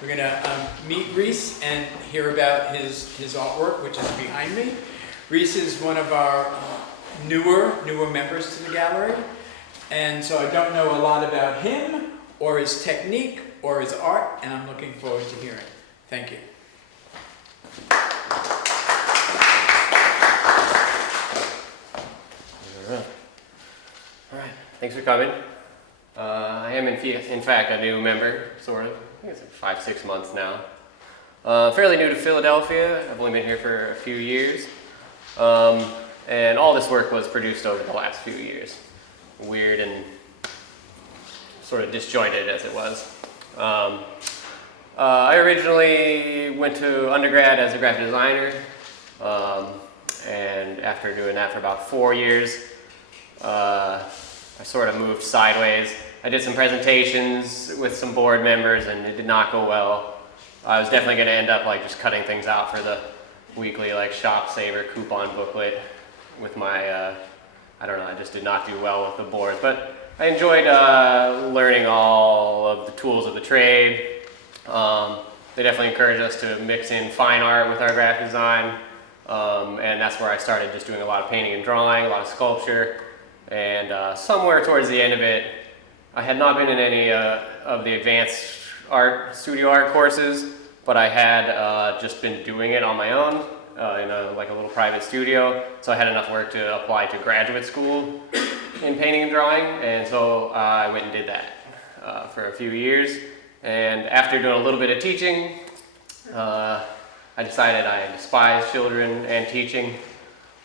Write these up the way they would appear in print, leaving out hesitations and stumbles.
We're going to meet Reece and hear about his artwork, which is behind me. Reece is one of our newer members to the gallery, and so I don't know a lot about him or his technique or his art, and I'm looking forward to hearing. Thank you. All right. Thanks for coming. I am in fact a new member, sort of. I think it's like 5-6 months now. Fairly new to Philadelphia. I've only been here for a few years. And all this work was produced over the last few years. Weird and sort of disjointed as it was. I originally went to undergrad as a graphic designer. And after doing that for about 4 years, I sort of moved sideways. I did some presentations with some board members and it did not go well. I was definitely going to end up like just cutting things out for the weekly like shop saver coupon booklet with my, I don't know, I just did not do well with the boards. But I enjoyed learning all of the tools of the trade. They definitely encouraged us to mix in fine art with our graphic design. And that's where I started just doing a lot of painting and drawing, a lot of sculpture. And somewhere towards the end of it, I had not been in any of the advanced studio art courses, but I had just been doing it on my own in like a little private studio. So I had enough work to apply to graduate school in painting and drawing, and so I went and did that for a few years. And after doing a little bit of teaching, I decided I despise children and teaching.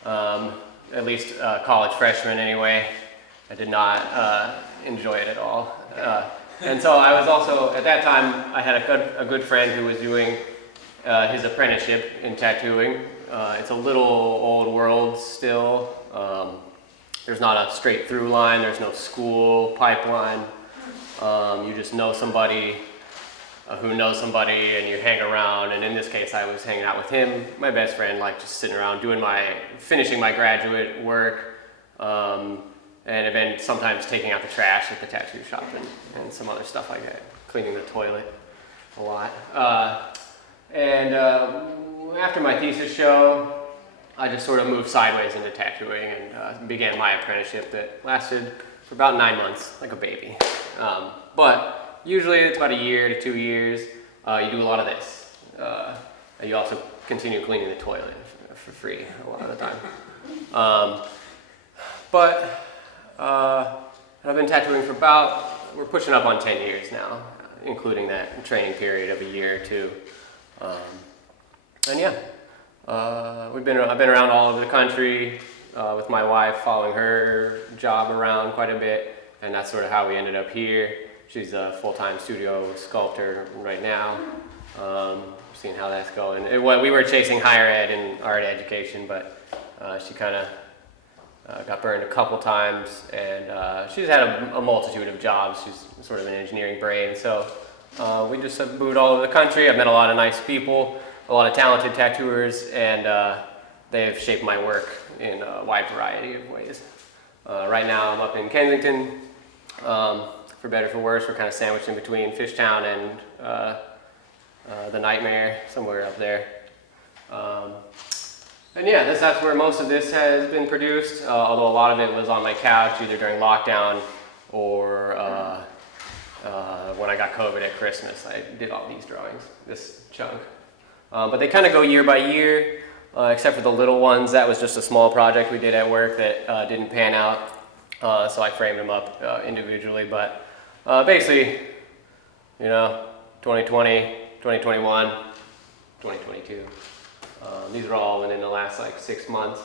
At least college freshman anyway. I did not enjoy it at all. And so I was also, at that time, I had a good friend who was doing his apprenticeship in tattooing. It's a little old world still. There's not a straight through line, there's no school pipeline. You just know somebody who knows somebody and you hang around, and in this case I was hanging out with him, my best friend, like just sitting around finishing my graduate work, and then sometimes taking out the trash at the tattoo shop and some other stuff like that, cleaning the toilet a lot. After my thesis show, I just sort of moved sideways into tattooing and began my apprenticeship that lasted for about 9 months, like a baby. But usually it's about 1 to 2 years. You do a lot of this. And you also continue cleaning the toilet for free a lot of the time. I've been tattooing for we're pushing up on 10 years now, including that training period of 1 year or 2. I've been around all over the country with my wife, following her job around quite a bit, and that's sort of how we ended up here. She's a full-time studio sculptor right now. Seeing how that's going. We were chasing higher ed and art education, but she kind of got burned a couple times, and she's had a multitude of jobs. She's sort of an engineering brain, so we just have moved all over the country. I've met a lot of nice people, a lot of talented tattooers, and they've shaped my work in a wide variety of ways. Right now I'm up in Kensington. For better or for worse, we're kind of sandwiched in between Fishtown and the Nightmare, somewhere up there. That's where most of this has been produced, although a lot of it was on my couch, either during lockdown or when I got COVID at Christmas. I did all these drawings, this chunk. But they kind of go year by year, except for the little ones. That was just a small project we did at work that didn't pan out, so I framed them up individually. But basically, 2020, 2021, 2022. These are all within the last like 6 months.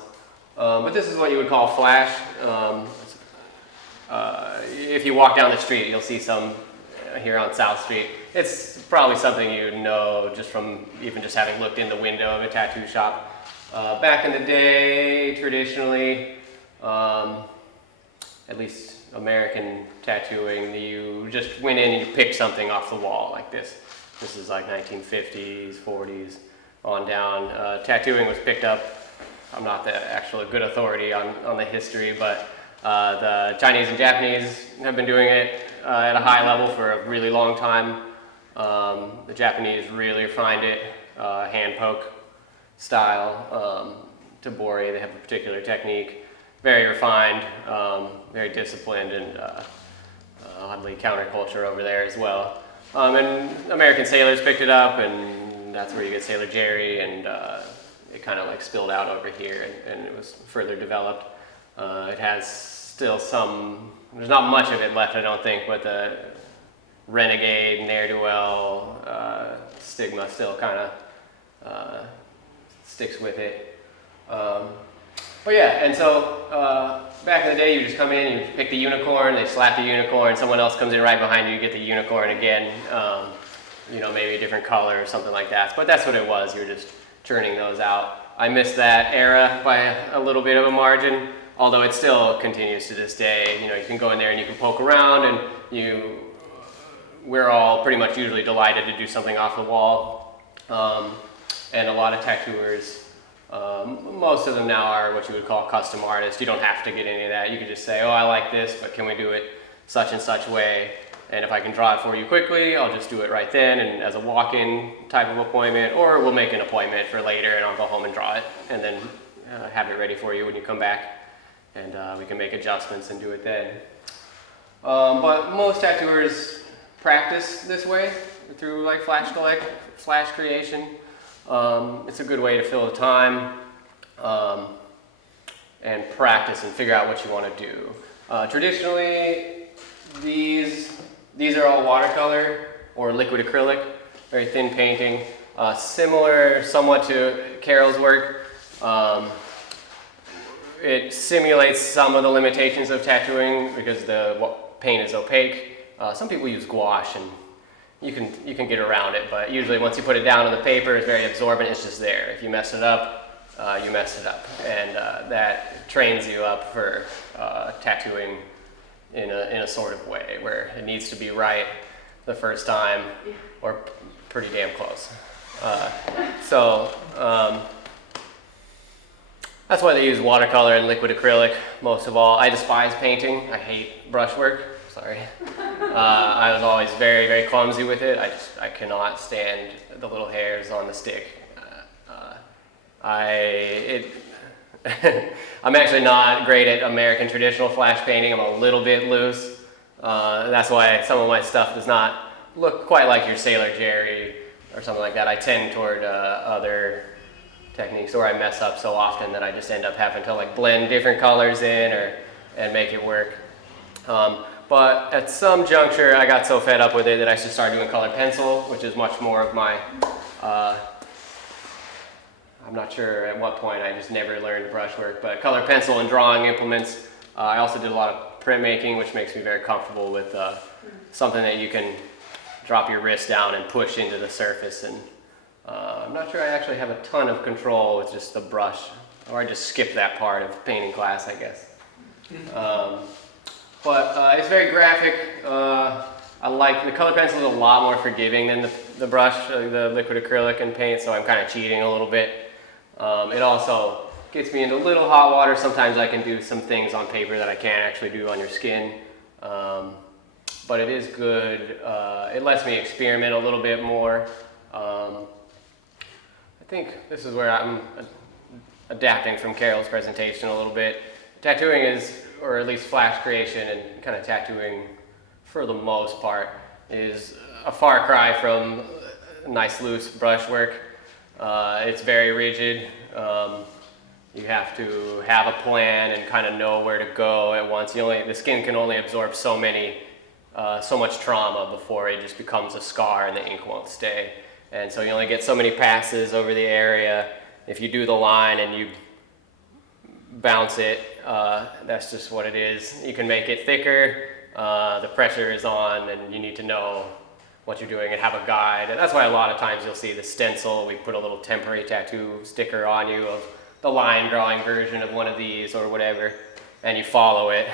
But this is what you would call flash. If you walk down the street, you'll see some here on South Street. It's probably something you know just from even just having looked in the window of a tattoo shop. Back in the day, traditionally, at least American tattooing, you just went in and you picked something off the wall like this. This is like 1950s, 40s on down. Tattooing was picked up. I'm not the actual good authority on the history, but the Chinese and Japanese have been doing it at a high level for a really long time. The Japanese really refined it, hand poke style. Tabori, they have a particular technique, very refined, very disciplined, and oddly counterculture over there as well. And American sailors picked it up, and that's where you get Sailor Jerry, and it kind of like spilled out over here, and it was further developed. It has still some, there's not much of it left, I don't think, but the renegade, ne'er-do-well stigma still kind of sticks with it. But yeah, and so back in the day, you just come in, you pick the unicorn, they slap the unicorn, someone else comes in right behind you, you get the unicorn again, you know, maybe a different color or something like that. But that's what it was, you were just churning those out. I missed that era by a little bit of a margin, although it still continues to this day. You know, you can go in there and you can poke around, and we're all pretty much usually delighted to do something off the wall. And a lot of tattooers, most of them now are what you would call custom artists. You don't have to get any of that. You could just say, oh, I like this, but can we do it such and such way? And if I can draw it for you quickly, I'll just do it right then and as a walk-in type of appointment, or we'll make an appointment for later and I'll go home and draw it and then have it ready for you when you come back, and we can make adjustments and do it then. But most tattooers practice this way through like flash creation. It's a good way to fill the time and practice and figure out what you want to do. Traditionally, these are all watercolor or liquid acrylic, very thin painting, similar somewhat to Carol's work. It simulates some of the limitations of tattooing because the paint is opaque. Some people use gouache, and you can get around it, but usually once you put it down on the paper, it's very absorbent, it's just there. If you mess it up, you mess it up, and that trains you up for tattooing in a sort of way where it needs to be right the first time, or pretty damn close. That's why they use watercolor and liquid acrylic most of all. I despise painting. I hate brushwork. Sorry. I was always very, very clumsy with it. I cannot stand the little hairs on the stick. I'm actually not great at American traditional flash painting. I'm a little bit loose. That's why some of my stuff does not look quite like your Sailor Jerry or something like that. I tend toward other techniques, or I mess up so often that I just end up having to like blend different colors in and make it work. But at some juncture, I got so fed up with it that I should start doing colored pencil, which is much more of my, I'm not sure at what point, I just never learned brushwork, but colored pencil and drawing implements. I also did a lot of printmaking, which makes me very comfortable with something that you can drop your wrist down and push into the surface. And I'm not sure I actually have a ton of control with just the brush, or I just skipped that part of painting class, I guess. But it's very graphic. I like the colored pencil is a lot more forgiving than the brush, the liquid acrylic and paint, so I'm kind of cheating a little bit. It also gets me into a little hot water. Sometimes I can do some things on paper that I can't actually do on your skin. But it is good. It lets me experiment a little bit more. I think this is where I'm adapting from Carol's presentation a little bit. Tattooing is, or at least flash creation and kind of tattooing for the most part, is a far cry from nice loose brushwork. It's very rigid. You have to have a plan and kind of know where to go at once. The skin can only absorb so much trauma before it just becomes a scar and the ink won't stay. And so you only get so many passes over the area. If you do the line and you bounce it, that's just what it is. You can make it thicker, the pressure is on, and you need to know what you're doing and have a guide. And that's why a lot of times you'll see the stencil, we put a little temporary tattoo sticker on you of the line drawing version of one of these or whatever, and you follow it.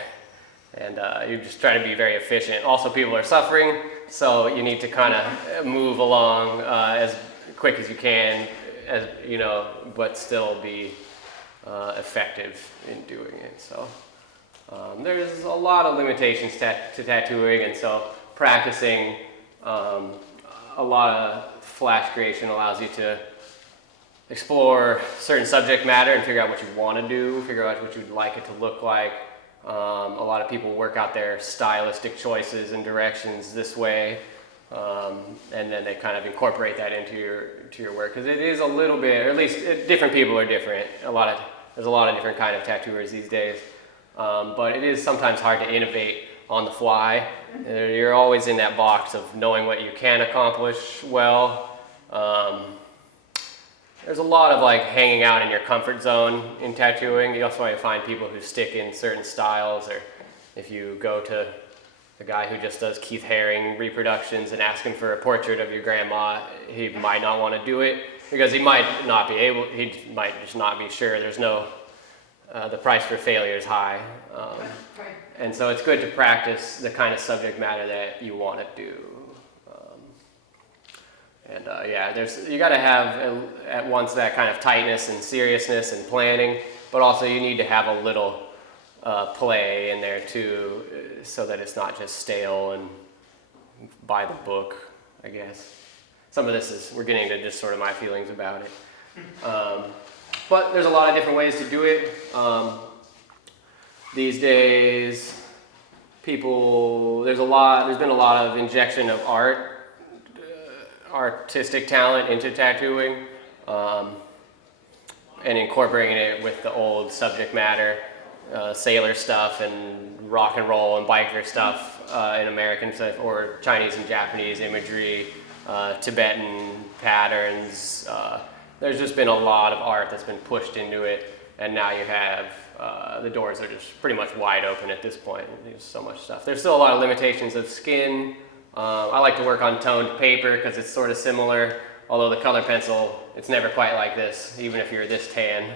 And you just try to be very efficient. Also, people are suffering, so you need to kind of move along as quick as you can, but still be effective in doing it. So There's a lot of limitations to tattooing, and so practicing a lot of flash creation allows you to explore certain subject matter and figure out what you want to do, figure out what you'd like it to look like. A lot of people work out their stylistic choices and directions this way, and then they kind of incorporate that into your work, because it is a little bit, or at least different people are different. There's a lot of different kind of tattooers these days, but it is sometimes hard to innovate on the fly. You're always in that box of knowing what you can accomplish well. There's a lot of like hanging out in your comfort zone in tattooing. You also might find people who stick in certain styles, or if you go to the guy who just does Keith Haring reproductions and ask him for a portrait of your grandma, he might not want to do it because he might just not be sure. There's no, the price for failure is high. And so it's good to practice the kind of subject matter that you want to do. You got to have at once that kind of tightness and seriousness and planning, but also you need to have a little play in there too, so that it's not just stale and by the book, I guess. Some of this we're getting into just sort of my feelings about it. But there's a lot of different ways to do it. These days, there's been a lot of injection of artistic talent into tattooing, and incorporating it with the old subject matter, sailor stuff and rock and roll and biker stuff in American stuff, or Chinese and Japanese imagery, Tibetan patterns. There's just been a lot of art that's been pushed into it, and now you have the doors are just pretty much wide open at this point. There's so much stuff. There's still a lot of limitations of skin. I like to work on toned paper because it's sort of similar, although the color pencil, it's never quite like this, even if you're this tan.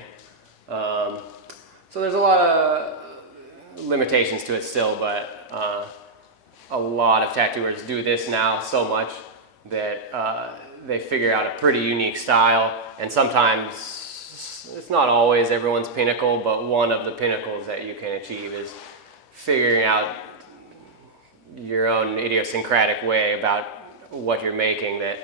So there's a lot of limitations to it still, but a lot of tattooers do this now so much that they figure out a pretty unique style, and sometimes it's not always everyone's pinnacle, but one of the pinnacles that you can achieve is figuring out your own idiosyncratic way about what you're making, that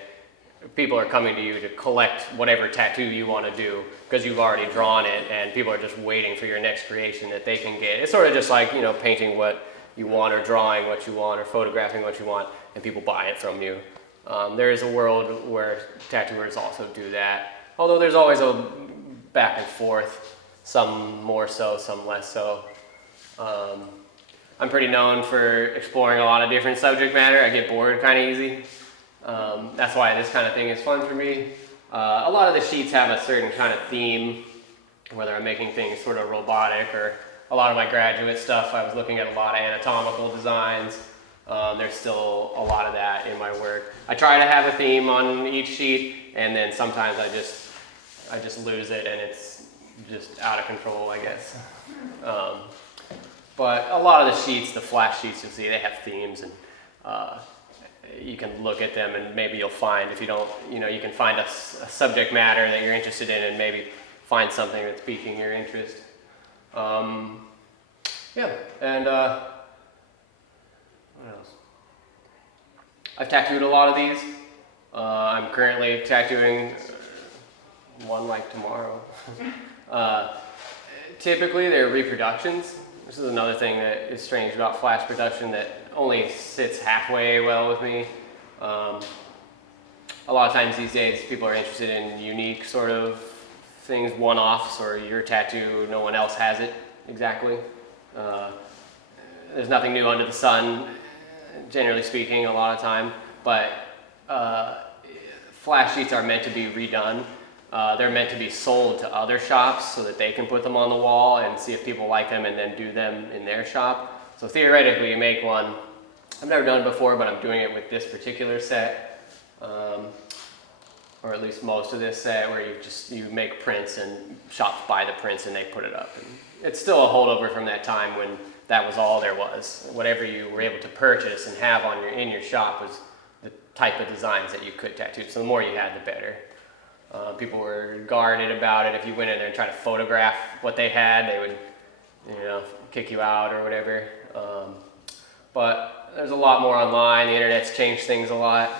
people are coming to you to collect whatever tattoo you want to do because you've already drawn it, and people are just waiting for your next creation that they can get. It's sort of just like, painting what you want, or drawing what you want, or photographing what you want, and people buy it from you. There is a world where tattooers also do that, although there's always a back and forth, some more so, some less so. I'm pretty known for exploring a lot of different subject matter. I get bored kind of easy. That's why this kind of thing is fun for me. A lot of the sheets have a certain kind of theme, whether I'm making things sort of robotic, or a lot of my graduate stuff, I was looking at a lot of anatomical designs. There's still a lot of that in my work. I try to have a theme on each sheet, and then sometimes I just lose it, and it's just out of control, I guess. But a lot of the sheets, the flash sheets, you'll see they have themes, and you can look at them, and maybe you'll find, if you don't, you can find a subject matter that you're interested in, and maybe find something that's piquing your interest. And what else? I've tattooed a lot of these. I'm currently tattooing one like tomorrow. Typically they're reproductions. This is another thing that is strange about flash production that only sits halfway well with me. A lot of times these days people are interested in unique sort of things, one-offs, or your tattoo, no one else has it exactly. There's nothing new under the sun, generally speaking, a lot of time, but flash sheets are meant to be redone. They're meant to be sold to other shops so that they can put them on the wall and see if people like them and then do them in their shop. So theoretically you make one. I've never done it before, but I'm doing it with this particular set, or at least most of this set, where you make prints and shops buy the prints and they put it up. And it's still a holdover from that time when that was all there was. Whatever you were able to purchase and have in your shop was the type of designs that you could tattoo. So the more you had, the better. People were guarded about it. If you went in there and tried to photograph what they had, they would kick you out or whatever. But there's a lot more online. The internet's changed things a lot.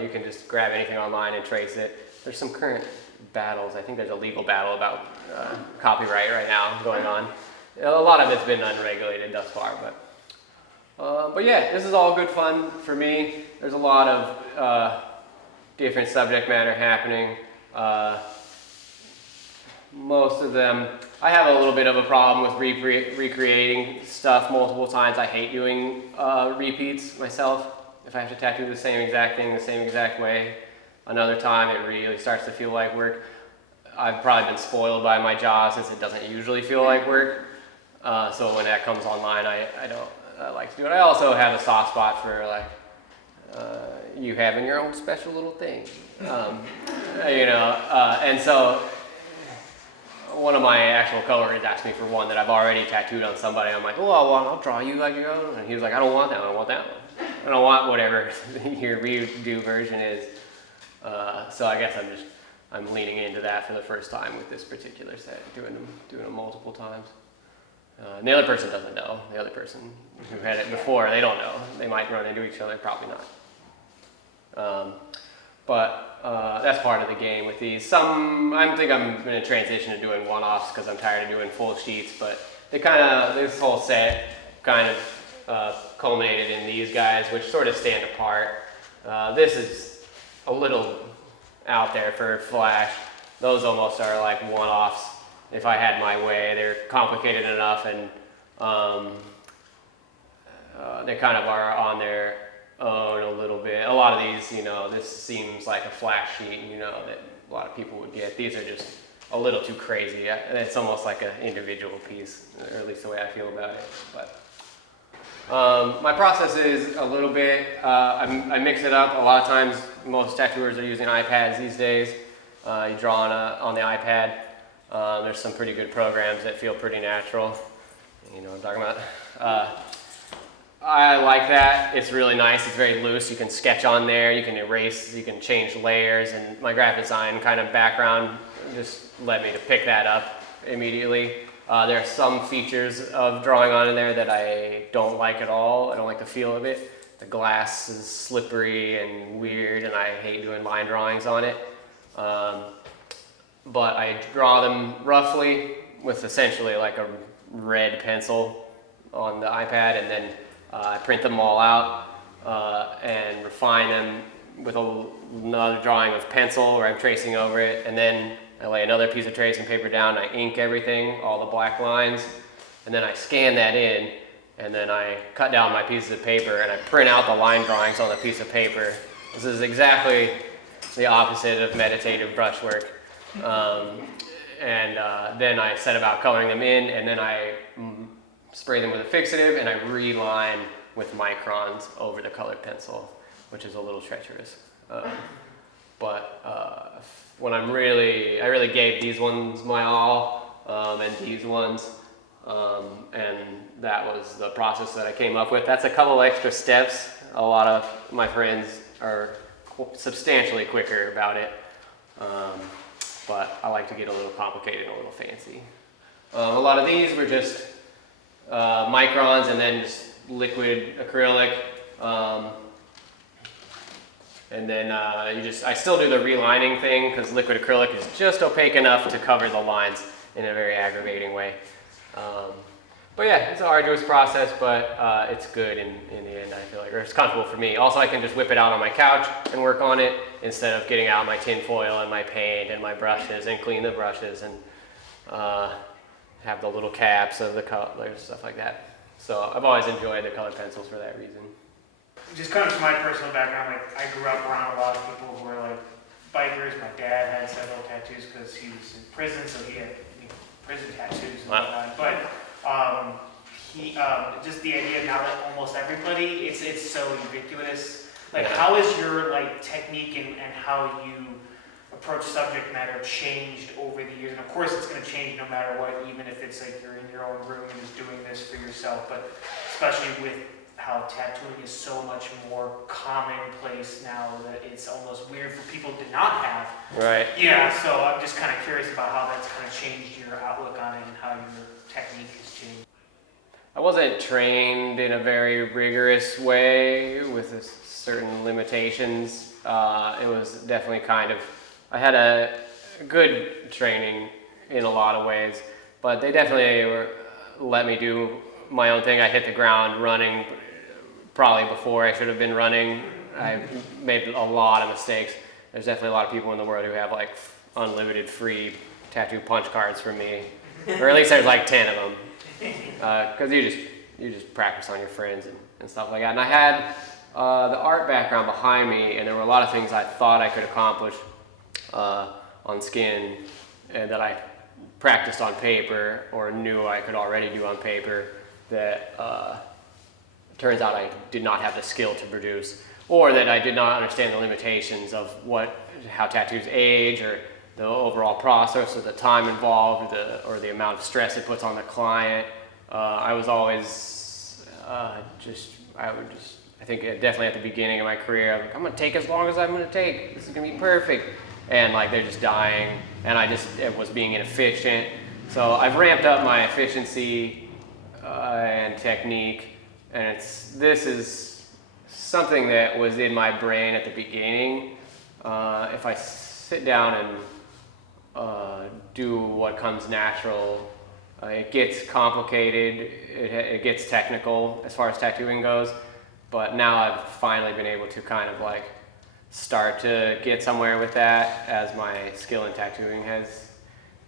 You can just grab anything online and trace it. There's some current battles. I think there's a legal battle about copyright right now going on. A lot of it's been unregulated thus far, but yeah, this is all good fun for me. There's a lot of different subject matter happening. Most of them, I have a little bit of a problem with recreating stuff multiple times. I hate doing repeats myself. If I have to tattoo the same exact thing the same exact way another time, it really starts to feel like work. I've probably been spoiled by my job since it doesn't usually feel like work. So when that comes online, I don't like to do it. I also have a soft spot for like you having your own special little thing, and so one of my actual coworkers asked me for one that I've already tattooed on somebody. I'm like, oh, well, I'll draw you like your own. And he was like, I don't want that one, I want that one. I don't want whatever your redo version is. So I guess I'm leaning into that for the first time with this particular set, doing them multiple times. And the other person doesn't know. The other person who had it before, they don't know. They might run into each other, probably not. But that's part of the game with these. I think I'm going to transition to doing one-offs because I'm tired of doing full sheets. But this whole set kind of culminated in these guys, which sort of stand apart. This is a little out there for Flash. Those almost are like one-offs. If I had my way, they're complicated enough, and they kind of are on their own a little bit. A lot of these, this seems like a Flash sheet, that a lot of people would get. These are just a little too crazy. It's almost like an individual piece, or at least the way I feel about it. But my process is a little bit, I mix it up. A lot of times, most tattooers are using iPads these days. You draw on the iPad. There's some pretty good programs that feel pretty natural. You know what I'm talking about? I like that. It's really nice. It's very loose. You can sketch on there. You can erase. You can change layers. And my graphic design kind of background just led me to pick that up immediately. There are some features of drawing on in there that I don't like at all. I don't like the feel of it. The glass is slippery and weird, and I hate doing line drawings on it. But I draw them roughly with essentially like a red pencil on the iPad, and then I print them all out and refine them with another drawing of pencil where I'm tracing over it, and then I lay another piece of tracing paper down, I ink everything, all the black lines, and then I scan that in, and then I cut down my pieces of paper and I print out the line drawings on the piece of paper. This is exactly the opposite of meditative brushwork. Then I set about coloring them in, and then I spray them with a fixative, and I reline with microns over the colored pencil, which is a little treacherous. When I really gave these ones my all, and these ones, and that was the process that I came up with. That's a couple extra steps. A lot of my friends are substantially quicker about it. But I like to get a little complicated and a little fancy. A lot of these were just microns and then just liquid acrylic. And then I still do the relining thing because liquid acrylic is just opaque enough to cover the lines in a very aggravating way. But yeah, it's an arduous process, but it's good in the end, I feel like, or it's comfortable for me. Also, I can just whip it out on my couch and work on it instead of getting out my tin foil and my paint and my brushes and clean the brushes and have the little caps of the colors, stuff like that. So I've always enjoyed the colored pencils for that reason. Just coming from my personal background, like I grew up around a lot of people who were like bikers. My dad had several tattoos because he was in prison, so he had prison tattoos and whatnot. But just the idea now that almost everybody, it's so ubiquitous. Like, how is your like technique and how you approach subject matter changed over the years? And of course, it's going to change no matter what, even if it's like you're in your own room and just doing this for yourself. But especially with how tattooing is so much more commonplace now that it's almost weird for people to not have. Right. Yeah. So I'm just kind of curious about how that's kind of changed your outlook on it and how your technique has changed. I wasn't trained in a very rigorous way with certain limitations. It was definitely I had a good training in a lot of ways, but they definitely let me do my own thing. I hit the ground running probably before I should have been running. I made a lot of mistakes. There's definitely a lot of people in the world who have like unlimited free tattoo punch cards from me, or at least there's like 10 of them. Because you just practice on your friends and stuff like that. And I had the art background behind me, and there were a lot of things I thought I could accomplish on skin, and that I practiced on paper or knew I could already do on paper that turns out I did not have the skill to produce, or that I did not understand the limitations of how tattoos age, or the overall process, or the time involved, or the amount of stress it puts on the client. I was always I think definitely at the beginning of my career, I'm gonna take as long as I'm gonna take. This is gonna be perfect. And like they're just dying, and it was being inefficient. So I've ramped up my efficiency and technique, and this is something that was in my brain at the beginning. If I sit down and do what comes natural, it gets complicated, it gets technical as far as tattooing goes, but now I've finally been able to kind of like start to get somewhere with that as my skill in tattooing has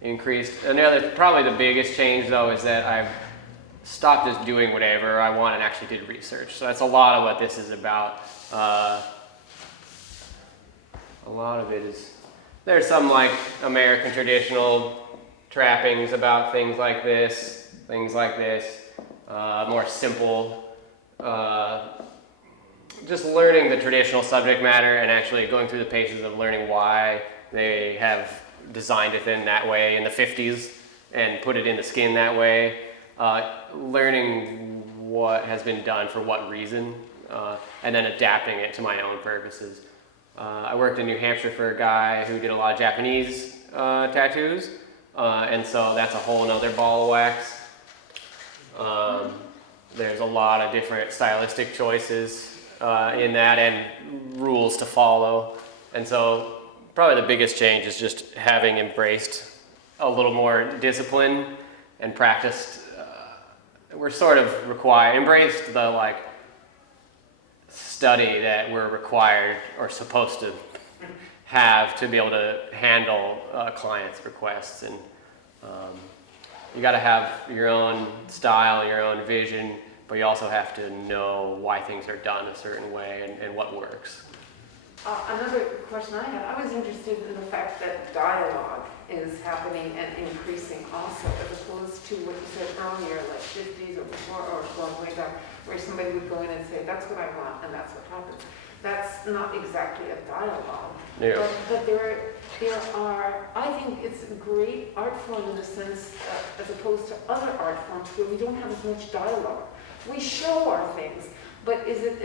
increased. And probably the biggest change though is that I've stopped just doing whatever I want and actually did research. So that's a lot of what this is about. A lot of it is, there's some like American traditional trappings about things like this, more simple, just learning the traditional subject matter and actually going through the paces of learning why they have designed it in that way in the 50s and put it in the skin that way, learning what has been done for what reason, and then adapting it to my own purposes. I worked in New Hampshire for a guy who did a lot of Japanese tattoos, and so that's a whole nother ball of wax. There's a lot of different stylistic choices in that, and rules to follow. And so probably the biggest change is just having embraced a little more discipline and practiced. We're sort of embraced the like study that we're required or supposed to have to be able to handle clients' requests. And you got to have your own style, your own vision, but you also have to know why things are done a certain way and what works. Another question I had, I was interested in the fact that dialogue is happening and increasing also, as opposed to what you said earlier, like 50s or before, or long way back, where somebody would go in and say, that's what I want, and that's what happens. That's not exactly a dialogue. Yeah. But there are, I think it's a great art form in a sense, as opposed to other art forms where we don't have as much dialogue. We show our things, but is it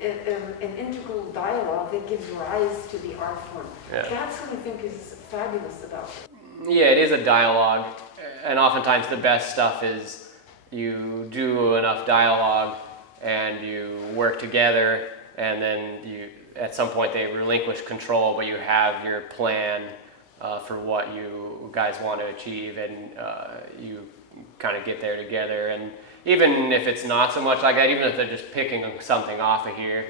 an integral dialogue that gives rise to the art form? Yeah. That's what I think is fabulous about it. Yeah, it is a dialogue, and oftentimes the best stuff is you do enough dialogue and you work together, and then at some point they relinquish control, but you have your plan for what you guys want to achieve, and you kind of get there together. And even if it's not so much like that, even if they're just picking something off of here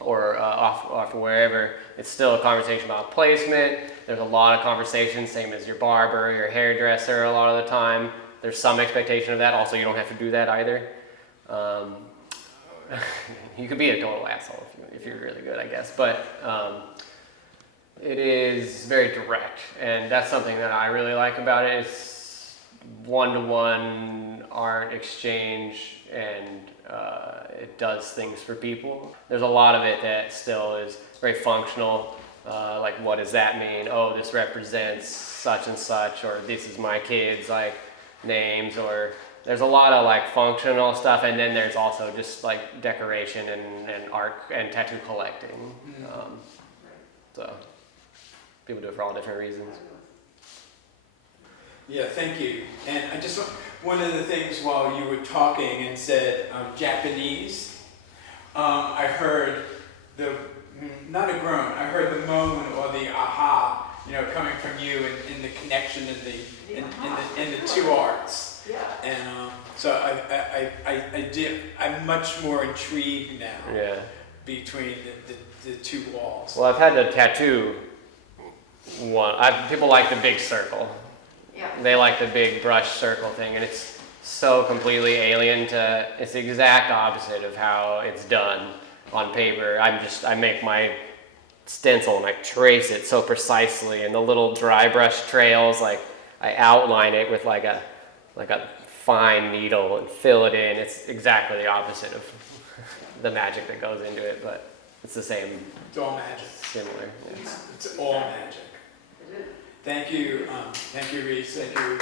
or off of wherever, it's still a conversation about placement. There's a lot of conversations, same as your barber, your hairdresser a lot of the time. There's some expectation of that. Also, you don't have to do that either. You could be a total asshole if you're really good, I guess. But it is very direct, and that's something that I really like about it. It's one-to-one art exchange, and it does things for people. There's a lot of it that still is very functional. Like, what does that mean? Oh, this represents such and such, or this is my kid's like names, or there's a lot of like functional stuff, and then there's also just like decoration and art and tattoo collecting. So people do it for all different reasons. Yeah, thank you. And I just one of the things while you were talking and said Japanese, I heard not a groan, I heard the moan or the aha, coming from you in the connection in the two arts. Yeah. And so I'm much more intrigued now Yeah. between the two walls. Well, I've had to tattoo one. People like the big circle. Yeah. They like the big brush circle thing, and it's so completely alien to. It's the exact opposite of how it's done on paper. I make my stencil and I trace it so precisely, and the little dry brush trails, like I outline it with like a fine needle and fill it in. It's exactly the opposite of the magic that goes into it, but it's the same. It's all magic. Similar. Yeah. It's all magic. Thank you, Reece. Thank you.